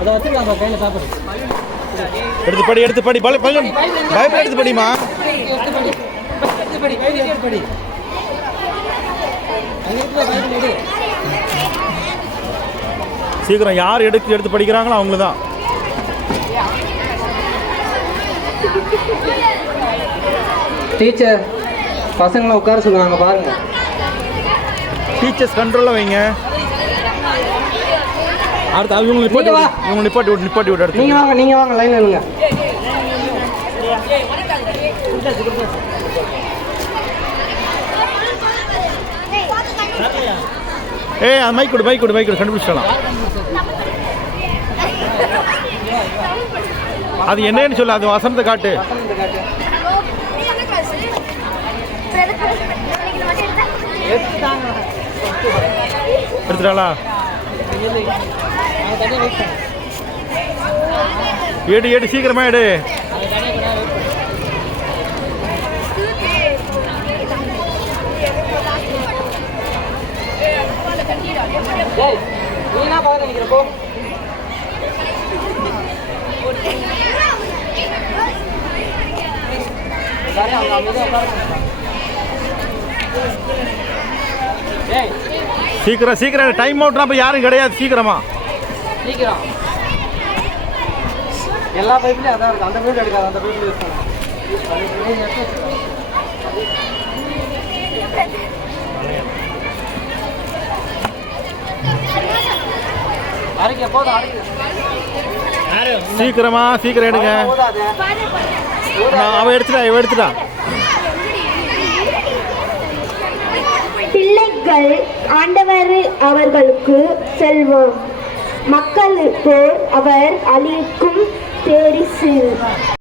அதை வச்சிருக்காங்க கையில் சாப்பிடு. எடுத்து படி பயப்பட எடுத்து படிமா. சீக்கிரம் யார் எடுத்து படிக்கிறாங்களோ அவங்க தான். டீச்சர் பசங்களை உட்கார சொல்லுவாங்க பாருங்க. டீச்சர்ஸ் கண்ட்ரோலில் வைங்க. அடுத்து இவங்க நிப்பாட்டி விட்டு அடுத்து நீங்கள் வாங்க லைன் இல்லைங்க. அது மைக் கொடு கண்டுபிடிச்சிடலாம். அது என்னன்னு சொல்ல, அது வசனத்தை காட்டு. எடுத்துட்டாளா? எடு சீக்கிரமா எடு. சீக்கிரம் டைம் அவுட்னா இப்போ யாரும் கிடையாது. சீக்கிரம் எல்லா பைப்லையும் அதான் இருக்கு. அந்த பைப் எடுக்காது, அந்த பைப்ல யூஸ் பண்ணுங்க. சீக்கிரம் எடுங்க. அவ எடுத்துட்டா. பிள்ளைகள் ஆண்டவர் அவர்களுக்கு செல்வம், மக்களுக்கு அவர் அளிக்கும் பரிசு.